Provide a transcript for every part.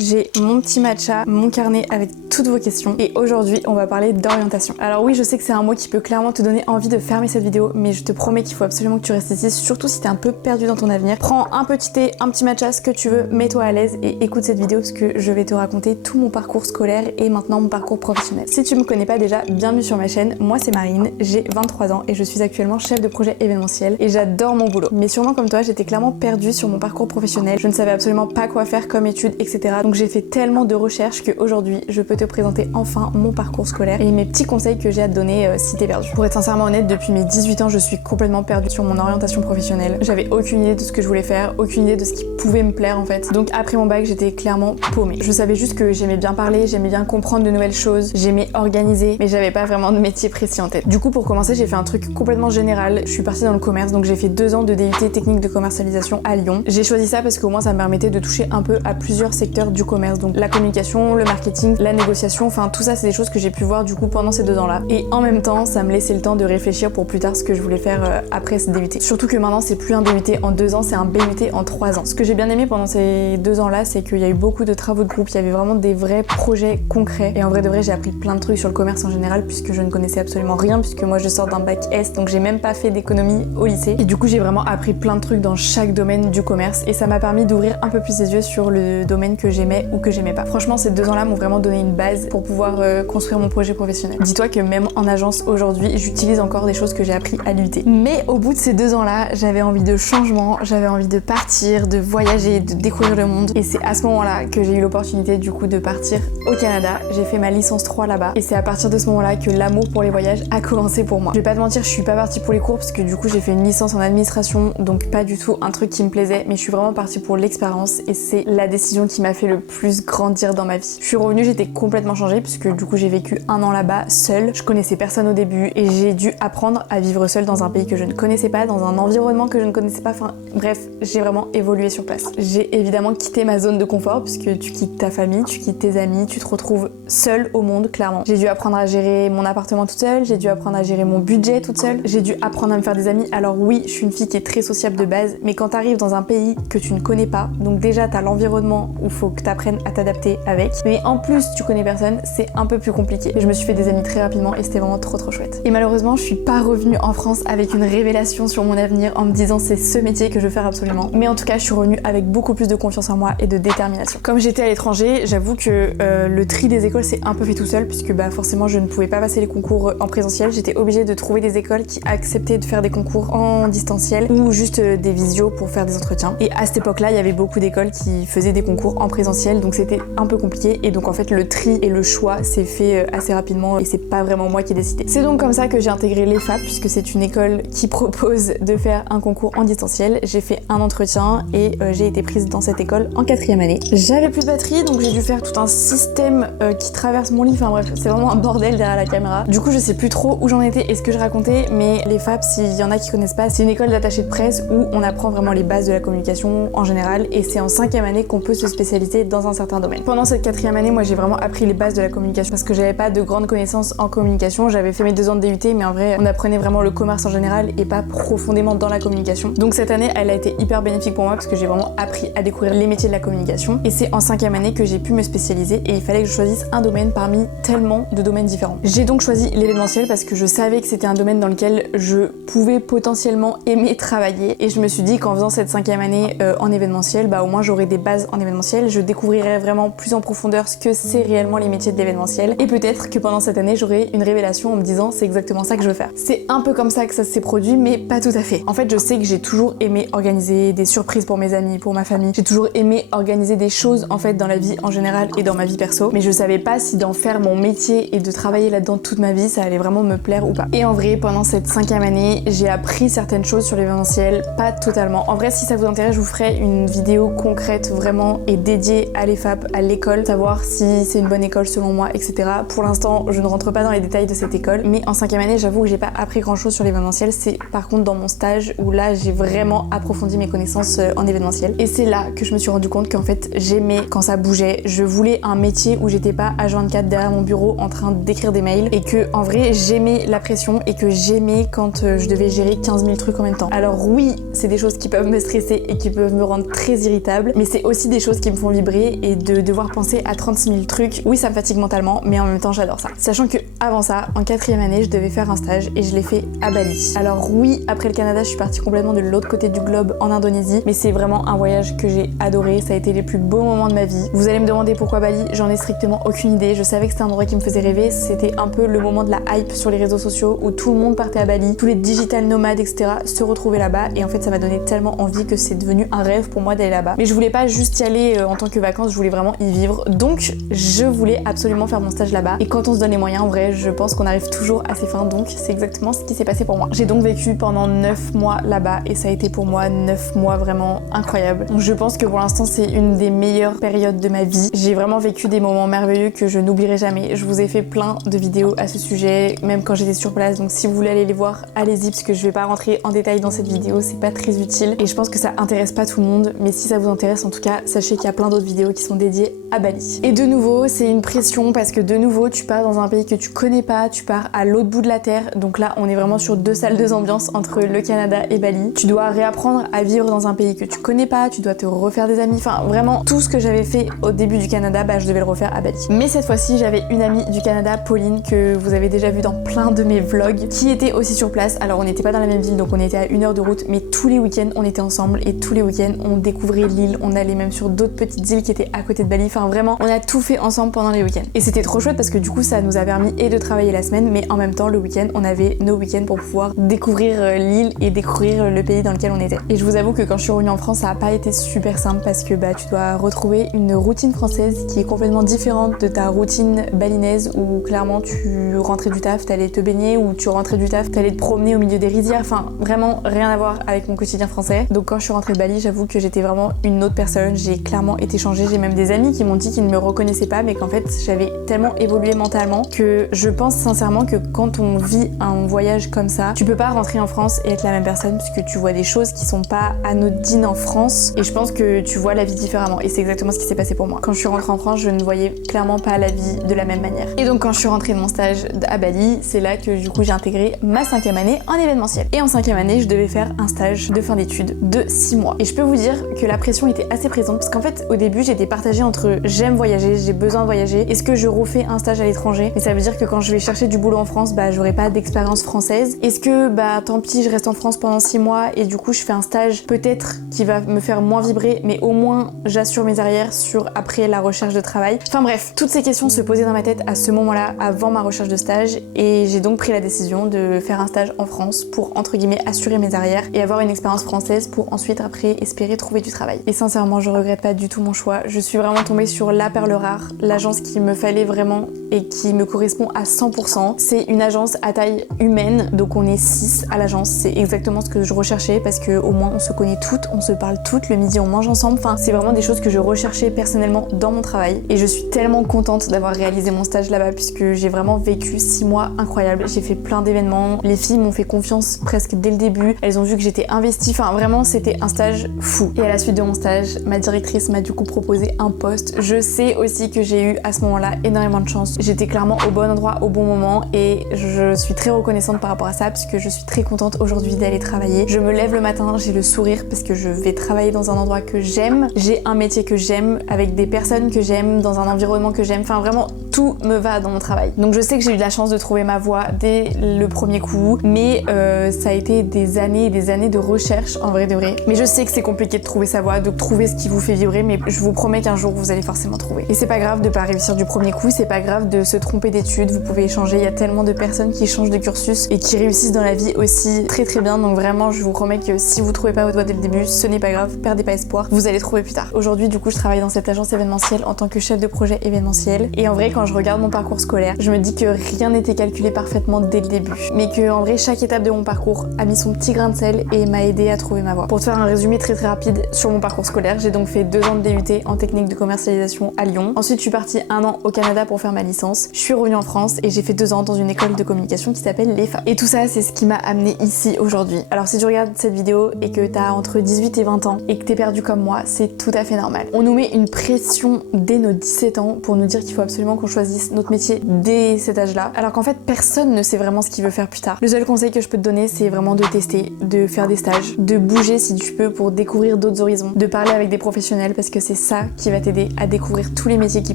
J'ai mon petit matcha, mon carnet avec toutes vos questions et aujourd'hui on va parler d'orientation. Alors oui, je sais que c'est un mot qui peut clairement te donner envie de fermer cette vidéo, mais je te promets qu'il faut absolument que tu restes ici, surtout si t'es un peu perdu dans ton avenir. Prends un petit thé, un petit matcha, ce que tu veux, mets-toi à l'aise et écoute cette vidéo parce que je vais te raconter tout mon parcours scolaire et maintenant mon parcours professionnel. Si tu me connais pas déjà, bienvenue sur ma chaîne, moi c'est Marine, j'ai 23 ans et je suis actuellement chef de projet événementiel et j'adore mon boulot. Mais sûrement comme toi, j'étais clairement perdue sur mon parcours professionnel, je ne savais absolument pas quoi faire comme études, etc. Donc j'ai fait tellement de recherches qu'aujourd'hui je peux te présenter enfin mon parcours scolaire et mes petits conseils que j'ai à te donner si t'es perdu. Pour être sincèrement honnête, depuis mes 18 ans je suis complètement perdue sur mon orientation professionnelle. J'avais aucune idée de ce que je voulais faire, aucune idée de ce qui pouvait me plaire en fait. Donc après mon bac j'étais clairement paumée. Je savais juste que j'aimais bien parler, j'aimais bien comprendre de nouvelles choses, j'aimais organiser, mais j'avais pas vraiment de métier précis en tête. Du coup pour commencer j'ai fait un truc complètement général, je suis partie dans le commerce, donc j'ai fait 2 ans de DUT technique de commercialisation à Lyon. J'ai choisi ça parce qu'au moins ça me permettait de toucher un peu à plusieurs secteurs du commerce, donc la communication, le marketing, la négociation, enfin tout ça c'est des choses que j'ai pu voir du coup pendant ces 2 ans là. Et en même temps ça me laissait le temps de réfléchir pour plus tard ce que je voulais faire après ce DUT. Surtout que maintenant c'est plus un DUT en 2 ans, c'est un BUT en 3 ans. Ce que j'ai bien aimé pendant ces 2 ans là, c'est qu'il y a eu beaucoup de travaux de groupe, il y avait vraiment des vrais projets concrets et en vrai de vrai j'ai appris plein de trucs sur le commerce en général puisque je ne connaissais absolument rien, puisque moi je sors d'un bac S donc j'ai même pas fait d'économie au lycée et du coup j'ai vraiment appris plein de trucs dans chaque domaine du commerce et ça m'a permis d'ouvrir un peu plus les yeux sur le domaine que j'aimais ou que j'aimais pas. Franchement ces 2 ans là m'ont vraiment donné une base pour pouvoir construire mon projet professionnel. Dis-toi que même en agence aujourd'hui j'utilise encore des choses que j'ai appris à l'UT. Mais au bout de ces 2 ans là j'avais envie de changement, j'avais envie de partir, de voyager, de découvrir le monde et c'est à ce moment là que j'ai eu l'opportunité du coup de partir au Canada. J'ai fait ma licence 3 là-bas et c'est à partir de ce moment là que l'amour pour les voyages a commencé pour moi. Je vais pas te mentir, je suis pas partie pour les cours parce que du coup j'ai fait une licence en administration donc pas du tout un truc qui me plaisait, mais je suis vraiment partie pour l'expérience et c'est la décision qui m'a fait le plus grandir dans ma vie. Je suis revenue, j'étais complètement changée puisque du coup j'ai vécu 1 an là-bas seule, je connaissais personne au début et j'ai dû apprendre à vivre seule dans un pays que je ne connaissais pas, dans un environnement que je ne connaissais pas, enfin bref, j'ai vraiment évolué sur place. J'ai évidemment quitté ma zone de confort puisque tu quittes ta famille, tu quittes tes amis, tu te retrouves seule au monde clairement. J'ai dû apprendre à gérer mon appartement toute seule, j'ai dû apprendre à gérer mon budget toute seule, j'ai dû apprendre à me faire des amis. Alors oui, je suis une fille qui est très sociable de base, mais quand t'arrives dans un pays que tu ne connais pas, donc déjà t'as l'environnement où faut que t'apprennes à t'adapter avec, mais en plus tu connais personne, c'est un peu plus compliqué. Et je me suis fait des amis très rapidement et c'était vraiment trop chouette. Et malheureusement, je suis pas revenue en France avec une révélation sur mon avenir en me disant c'est ce métier que je veux faire absolument. Mais en tout cas, je suis revenue avec beaucoup plus de confiance en moi et de détermination. Comme j'étais à l'étranger, j'avoue que le tri des écoles s'est un peu fait tout seul puisque bah forcément je ne pouvais pas passer les concours en présentiel. J'étais obligée de trouver des écoles qui acceptaient de faire des concours en distanciel ou juste des visios pour faire des entretiens. Et à cette époque-là, il y avait beaucoup d'écoles qui faisaient des concours en présentiel, donc c'était un peu compliqué. Et donc en fait, le tri et le choix s'est fait assez rapidement et c'est pas vraiment moi qui ai décidé. C'est donc comme ça que j'ai intégré l'EFAP puisque c'est une école qui propose de faire un concours en distanciel. J'ai fait un entretien et j'ai été prise dans cette école en 4e année. J'avais plus de batterie donc j'ai dû faire tout un système qui traverse mon lit. Enfin bref, c'est vraiment un bordel derrière la caméra. Du coup, je sais plus trop où j'en étais et ce que je racontais, mais l'EFAP, s'il y en a qui connaissent pas, c'est une école d'attaché de presse où on apprend vraiment les bases de la communication en général et c'est en 5e année qu'on peut se spécialiser dans un certain domaine. Pendant cette 4e année, moi j'ai vraiment appris les bases de la communication parce que j'avais pas de grandes connaissances en communication. J'avais fait mes 2 ans de DUT, mais en vrai, on apprenait vraiment le commerce en général et pas profondément dans la communication. Donc cette année, elle a été hyper bénéfique pour moi parce que j'ai vraiment appris à découvrir les métiers de la communication et c'est en 5e année que j'ai pu me spécialiser et il fallait que je choisisse un domaine parmi tellement de domaines différents. J'ai donc choisi l'événementiel parce que je savais que c'était un domaine dans lequel je pouvais potentiellement aimer travailler et je me suis dit qu'en faisant cette 5e année en événementiel, bah au moins j'aurais des bases en événementiel, je découvrirais vraiment plus en profondeur ce que c'est réellement les métiers de l'événementiel et peut-être que pendant cette année j'aurais une révélation en me disant c'est exactement ça que je veux faire. C'est un peu comme ça que ça s'est produit mais pas tout à fait. En fait je sais que j'ai toujours aimé organiser des surprises pour mes amis, pour ma famille, j'ai toujours aimé organiser des choses en fait dans la vie en général et dans ma vie perso, mais je savais pas si d'en faire mon métier et de travailler là-dedans toute ma vie ça allait vraiment me plaire ou pas. Et en vrai pendant cette 5e année j'ai appris certaines choses sur l'événementiel, pas totalement. En vrai si ça vous intéresse je vous ferai une vidéo concrète vraiment et dédiée à l'EFAP, à l'école, savoir si c'est une bonne école selon moi, etc. Pour l'instant je ne rentre pas dans les détails de cette école, mais en 5e année j'avoue que j'ai pas appris grand chose sur l'événementiel, c'est par contre dans mon stage où là j'ai vraiment approfondi mes connaissances en événementiel et c'est là que je me suis rendu compte qu'en fait j'aimais quand ça bougeait, je voulais un métier où j'étais pas H24 derrière mon bureau en train d'écrire des mails et que en vrai j'aimais la pression et que j'aimais quand je devais gérer 15 000 trucs en même temps. Alors oui, c'est des choses qui peuvent me stresser et qui peuvent me rendre très irritable, mais c'est aussi des choses qui me font vibrer vibrer et de devoir penser à 36 000 trucs. Oui, ça me fatigue mentalement, mais en même temps j'adore ça. Sachant que avant ça, en 4e année, je devais faire un stage et je l'ai fait à Bali. Alors oui, après le Canada, je suis partie complètement de l'autre côté du globe en Indonésie, mais c'est vraiment un voyage que j'ai adoré. Ça a été les plus beaux moments de ma vie. Vous allez me demander pourquoi Bali, j'en ai strictement aucune idée. Je savais que c'était un endroit qui me faisait rêver. C'était un peu le moment de la hype sur les réseaux sociaux où tout le monde partait à Bali, tous les digital nomades, etc. se retrouvaient là-bas et en fait ça m'a donné tellement envie que c'est devenu un rêve pour moi d'aller là-bas. Mais je voulais pas juste y aller en tant que vacances, je voulais vraiment y vivre. Donc je voulais absolument faire mon stage là-bas et quand on se donne les moyens, en vrai, je pense qu'on arrive toujours à ses fins, donc c'est exactement ce qui s'est passé pour moi. J'ai donc vécu pendant 9 mois là-bas et ça a été pour moi 9 mois vraiment incroyables. Donc je pense que pour l'instant c'est une des meilleures périodes de ma vie. J'ai vraiment vécu des moments merveilleux que je n'oublierai jamais. Je vous ai fait plein de vidéos à ce sujet, même quand j'étais sur place, donc si vous voulez aller les voir, allez-y, parce que je vais pas rentrer en détail dans cette vidéo, c'est pas très utile et je pense que ça intéresse pas tout le monde, mais si ça vous intéresse en tout cas, sachez qu'il y a plein d'autres vidéos qui sont dédiées à Bali. Et de nouveau, c'est une pression parce que de nouveau, tu pars dans un pays que tu connais pas, tu pars à l'autre bout de la terre, donc là on est vraiment sur 2 salles, 2 ambiances entre le Canada et Bali. Tu dois réapprendre à vivre dans un pays que tu connais pas, tu dois te refaire des amis, enfin vraiment tout ce que j'avais fait au début du Canada, bah je devais le refaire à Bali. Mais cette fois-ci, j'avais une amie du Canada, Pauline, que vous avez déjà vu dans plein de mes vlogs, qui était aussi sur place. Alors on n'était pas dans la même ville, donc on était à 1 heure de route, mais tous les week-ends on était ensemble et tous les week-ends on découvrait l'île, on allait même sur d'autres petites îles qui étaient à côté de Bali, enfin vraiment on a tout fait ensemble pendant les week-ends. Et c'était trop chouette parce que du coup ça nous a permis et de travailler la semaine, mais en même temps le week-end on avait nos week-ends pour pouvoir découvrir l'île et découvrir le pays dans lequel on était. Et je vous avoue que quand je suis revenue en France, ça a pas été super simple parce que bah tu dois retrouver une routine française qui est complètement différente de ta routine balinaise où clairement tu rentrais du taf, t'allais te baigner, ou tu rentrais du taf, t'allais te promener au milieu des rizières, enfin vraiment rien à voir avec mon quotidien français. Donc quand je suis rentrée de Bali, j'avoue que j'étais vraiment une autre personne, j'ai clairement été changée. J'ai même des amis qui m'ont dit qu'ils ne me reconnaissaient pas, mais qu'en fait j'avais tellement évolué mentalement que je pense sincèrement que quand on vit un voyage comme ça, tu peux pas rentrer en France et être la même personne puisque tu vois des choses qui sont pas anodines en France et je pense que tu vois la vie différemment et c'est exactement ce qui s'est passé pour moi. Quand je suis rentrée en France, je ne voyais clairement pas la vie de la même manière. Et donc quand je suis rentrée de mon stage à Bali, c'est là que du coup j'ai intégré ma 5e année en événementiel. Et en 5e année, je devais faire un stage de fin d'études de 6 mois. Et je peux vous dire que la pression était assez présente parce qu'en fait au début j'étais partagée entre j'aime voyager, j'ai besoin de voyager, est-ce que je refais un stage à l'étranger? Mais ça veut dire que quand je vais chercher du boulot en France, bah j'aurai pas d'expérience française. Est-ce que bah tant pis, je reste en France pendant 6 mois et du coup je fais un stage peut-être qui va me faire moins vibrer, mais au moins j'assure mes arrières sur après la recherche de travail. Enfin bref, toutes ces questions se posaient dans ma tête à ce moment-là, avant ma recherche de stage, et j'ai donc pris la décision de faire un stage en France pour entre guillemets assurer mes arrières et avoir une expérience française pour ensuite après espérer trouver du travail. Et sincèrement, je regrette pas du tout mon choix. Je suis vraiment tombée sur la perle rare, l'agence qu'il me fallait vraiment et qui me correspond à 100%. C'est une agence à taille humaine, donc on est 6 à l'agence. C'est exactement ce que je recherchais parce que au moins on se connaît toutes, on se parle toutes, le midi on mange ensemble. Enfin, c'est vraiment des choses que je recherchais personnellement dans mon travail. Et je suis tellement contente d'avoir réalisé mon stage là-bas puisque j'ai vraiment vécu 6 mois incroyables. J'ai fait plein d'événements. Les filles m'ont fait confiance presque dès le début. Elles ont vu que j'étais investie. Enfin, vraiment, c'était un stage fou. Et à la suite de mon stage, ma directrice m'a du coup proposé un poste. Je sais aussi que j'ai eu à ce moment-là énormément de chance. J'étais clairement au bon endroit au bon moment et je suis très reconnaissante par rapport à ça puisque je suis très contente aujourd'hui d'aller travailler. Je me lève le matin, j'ai le sourire parce que je vais travailler dans un endroit que j'aime. J'ai un métier que j'aime, avec des personnes que j'aime, dans un environnement que j'aime. Enfin, vraiment, tout me va dans mon travail. Donc je sais que j'ai eu de la chance de trouver ma voie dès le premier coup, mais ça a été des années et des années de recherche en vrai de vrai. Mais je sais que c'est compliqué de trouver sa voie, de trouver ce qui vous fait vibrer, mais je vous promets qu'un jour vous allez forcément trouver. Et c'est pas grave de pas réussir du premier coup, c'est pas grave de se tromper d'études, vous pouvez échanger, il y a tellement de personnes qui changent de cursus et qui réussissent dans la vie aussi très très bien, donc vraiment je vous promets que si vous trouvez pas votre voie dès le début, ce n'est pas grave, perdez pas espoir, vous allez trouver plus tard. Aujourd'hui du coup je travaille dans cette agence événementielle en tant que chef de projet événementiel et en vrai quand je regarde mon parcours scolaire, je me dis que rien n'était calculé parfaitement dès le début, mais que en vrai chaque étape de mon parcours a mis son petit grain de sel et m'a aidé à trouver ma voie. Pour te faire un résumé très très rapide sur mon parcours scolaire, j'ai donc fait 2 ans de DUT en technique de commercialisation à Lyon. Ensuite je suis partie 1 an au Canada pour faire ma licence. Je suis revenue en France et j'ai fait 2 ans dans une école de communication qui s'appelle l'EFA. Et tout ça c'est ce qui m'a amenée ici aujourd'hui. Alors si tu regardes cette vidéo et que t'as entre 18 et 20 ans et que t'es perdu comme moi, c'est tout à fait normal. On nous met une pression dès nos 17 ans pour nous dire qu'il faut absolument qu'on choisisse notre métier dès cet âge-là, alors qu'en fait personne ne sait vraiment ce qu'il veut faire plus tard. Le seul conseil que je peux te donner, c'est vraiment de tester, de faire des stages, de bouger si tu peux pour découvrir d'autres horizons, de parler avec des professionnels parce que c'est ça qui va t'aider à découvrir tous les métiers qui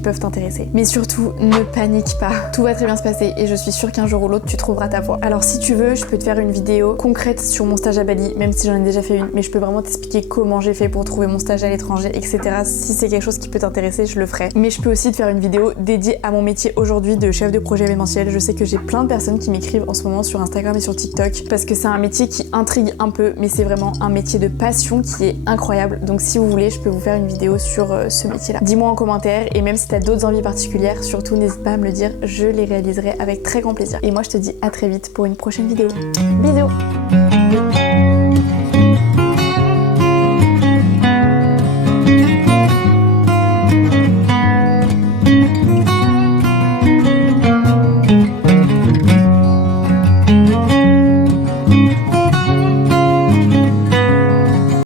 peuvent t'intéresser. Mais surtout, ne panique pas. Tout va très bien se passer et je suis sûre qu'un jour ou l'autre, tu trouveras ta voie. Alors si tu veux, je peux te faire une vidéo concrète sur mon stage à Bali, même si j'en ai déjà fait une, mais je peux vraiment t'expliquer comment j'ai fait pour trouver mon stage à l'étranger, etc. Si c'est quelque chose qui peut t'intéresser, je le ferai. Mais je peux aussi te faire une vidéo dédiée à mon métier aujourd'hui de chef de projet événementiel. Je sais que j'ai plein de personnes qui m'écrivent en ce moment sur Instagram et sur TikTok parce que c'est un métier qui intrigue un peu, mais c'est vraiment un métier de passion qui est incroyable. Donc si vous voulez, je peux vous faire une vidéo sur ce métier-là. Dis-moi en commentaire et même si t'as d'autres envies particulières, surtout n'hésite pas à me le dire, je les réaliserai avec très grand plaisir. Et moi je te dis à très vite pour une prochaine vidéo. Bisous!